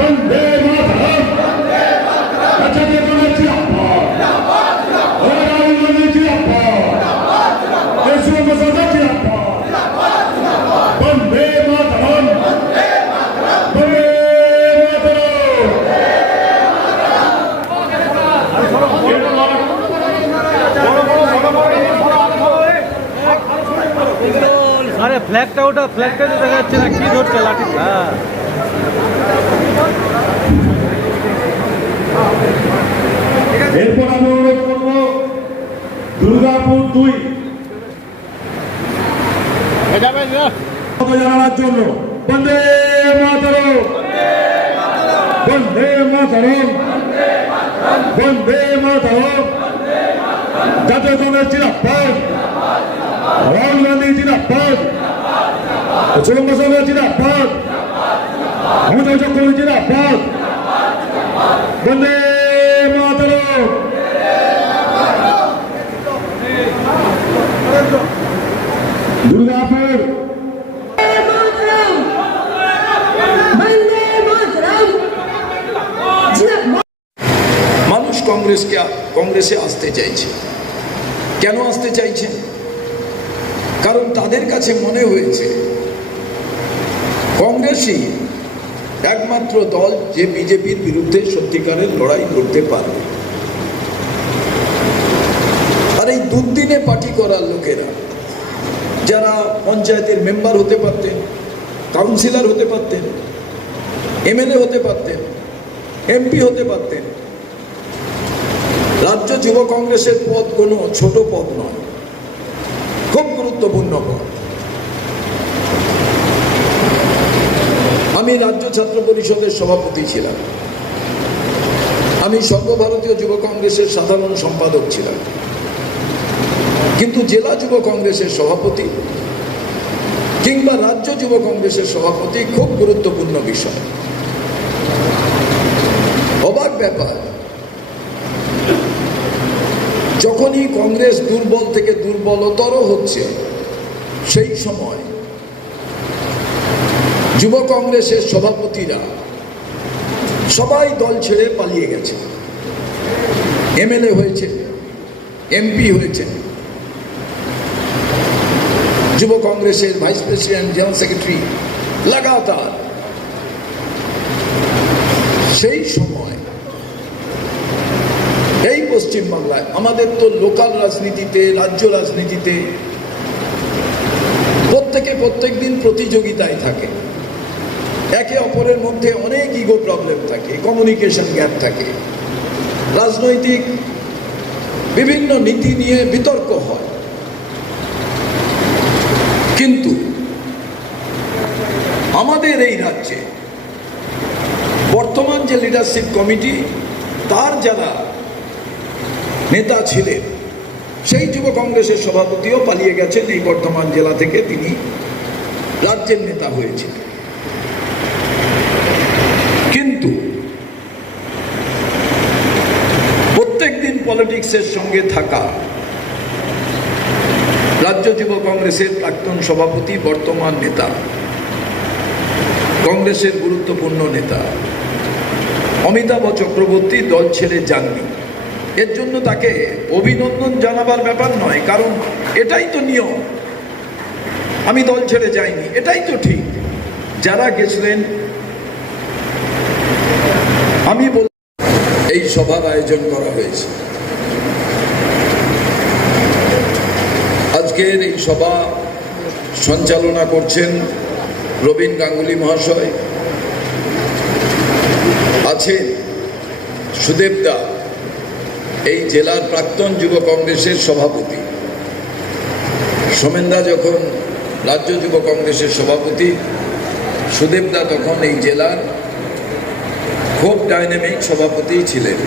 বন্দে মাতরম। আচ্ছা দেখুন জিন্দাবাদ। রাহুল গান্ধী জিন্দাবাদ। দেশীয় মসলা জিন্দাবাদ। বন্দে মাতরম। বন্দে মাতরম। আরে ফ্ল্যাগটা ওটা ফ্ল্যাগটা দেখা যাচ্ছে না, কি ধরছে লাঠি? হ্যাঁ এরপর আমি অনুরোধ করব দুর্গাপুর 2 জানানোর জন্য বন্দে মাতরম। বন্দে মাতরম। বন্দে মাতরম। জাতীয় কংগ্রেস জিন্দাবাদ। রাহুল গান্ধী জিন্দাবাদ। সুলভ মসলা জিন্দাবাদ। মমতা চক্রবর্তী জিন্দাবাদ। বন্দে মাতরম। দুর্গাপুর মানুষ কংগ্রেসে আসতে চাইছে। কেন আসতে চাইছে? কারণ তাদের কাছে মনে হয়েছে কংগ্রেসই একমাত্র দল যে বিজেপির বিরুদ্ধে সত্যিকারের লড়াই করতে পারবে। আর এই দুদিনে পার্টি করার লোকেরা যারা পঞ্চায়েতের মেম্বার হতে পারতেন, কাউন্সিলর হতে পারতেন, এমএলএ হতে পারতেন, এমপি হতে পারতেন। রাজ্য যুব কংগ্রেসের পদ কোনো ছোট পদ নয়, খুব গুরুত্বপূর্ণ পদ। আমি রাজ্য ছাত্র পরিষদের সভাপতি ছিলাম, আমি সর্বভারতীয় যুব কংগ্রেসের সাধারণ সম্পাদক ছিলাম, কিন্তু জেলা যুব কংগ্রেসের সভাপতি কিংবা রাজ্য যুব কংগ্রেসের সভাপতি খুব গুরুত্বপূর্ণ বিষয়। অবাক ব্যাপার, যখনই কংগ্রেস দুর্বল থেকে দুর্বলতর হচ্ছে সেই সময় যুব কংগ্রেসের সভাপতিরা সবাই দল ছেড়ে পালিয়ে গেছে। এমএলএ হয়েছে, এমপি হয়েছে, যুব কংগ্রেসের ভাইস প্রেসিডেন্ট, জেনারেল সেক্রেটারি লাগাতার। সেই সময় এই পশ্চিমবাংলায় আমাদের তো লোকাল রাজনীতিতে, রাজ্য রাজনীতিতে প্রত্যেক দিন প্রতিযোগিতায় থাকে, একে অপরের মধ্যে অনেক ইগো প্রবলেম থাকে, কমিউনিকেশন গ্যাপ থাকে, রাজনৈতিক বিভিন্ন নীতি নিয়ে বিতর্ক হয়। কিন্তু আমাদের এই রাজ্যে বর্তমান যে লিডারশিপ কমিটি, তার যারা নেতা ছিলেন, সেই যুব কংগ্রেসের সভাপতিও পালিয়ে গেছেন এই বর্ধমান জেলা থেকে, তিনি রাজ্যের নেতা হয়েছেন। কিন্তু প্রত্যেক দিন পলিটিক্সের সঙ্গে থাকা রাজ্য যুব কংগ্রেসের প্রাক্তন সভাপতি, বর্তমান নেতা, কংগ্রেসের গুরুত্বপূর্ণ নেতা অমিতাভ চক্রবর্তী দল ছেড়ে যাননি। এর জন্য তাকে অভিনন্দন জানাবার ব্যাপার নয়, কারণ এটাই তো নিয়ম। আমি দল ছেড়ে যাইনি, এটাই তো ঠিক। যারা গেছিলেন, আমি বল, এই সভার আয়োজন করা হয়েছে। আজকের এই সভা সঞ্চালনা করছেন রবীন গাঙ্গুলি মহাশয়, আছেন সুদেব দা, এই জেলার প্রাক্তন যুব কংগ্রেসের সভাপতি। সোমেন দা যখন রাজ্য যুব কংগ্রেসের সভাপতি, সুদেব দা তখন এই জেলার খুব ডাইনামিক সভাপতি ছিলেন।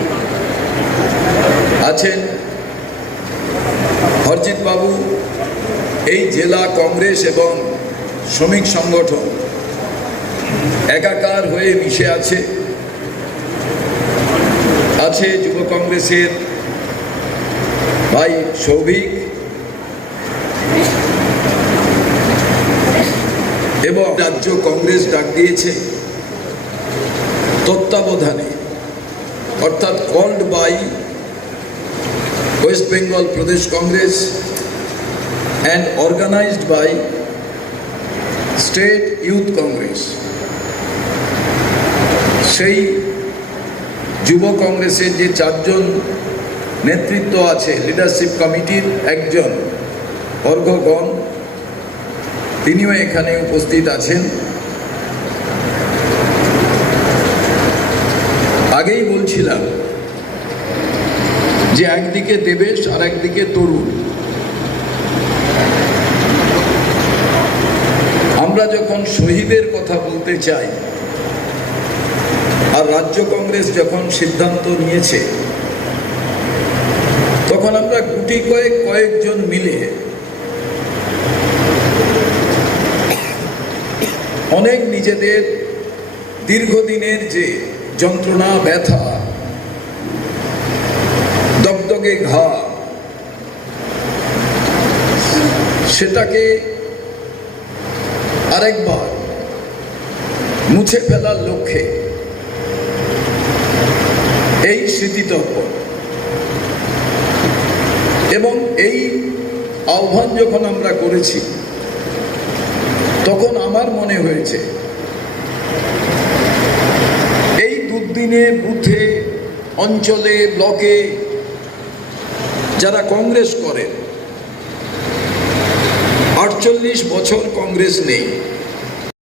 আছেন হরজিৎ বাবু, এই জেলা কংগ্রেস এবং শ্রমিক সংগঠন একাকার হয়ে মিশে আছে। আছে যুব কংগ্রেসের ভাই সৌভিক এবং রাজ্য কংগ্রেস ডাক দিয়েছে তত্ত্বাবধানে অর্থাৎ কল্ড বাই ওয়েস্ট বেঙ্গল প্রদেশ Congress and organised by state youth Congress, সেই যুব কংগ্রেসের যে 4 জন নেতৃত্ব আছে, লিডারশিপ কমিটির একজন অর্ঘগণ, তিনিও এখানে উপস্থিত আছেন। আগেই বলছিলাম যে একদিকে দেবেশ আর একদিকে তরুণ। আমরা যখন শহীদের কথা বলতে চাই আর রাজ্য কংগ্রেস যখন সিদ্ধান্ত নিয়েছে, তখন আমরা গুটি কয়েকজন মিলে অনেক নিজেদের দীর্ঘদিনের যে যন্ত্রণা, ব্যথা, দগদগে ঘা, সেটাকে আরেকবার মুছে ফেলার লক্ষ্যে এই স্মৃতিতর্পণ এবং এই আহ্বান যখন আমরা করেছি, তখন আমার মনে হয়েছে এই দুদিনে বুথে, অঞ্চলে, ব্লকে যারা কংগ্রেস করেন, 48 বছর কংগ্রেস নেই,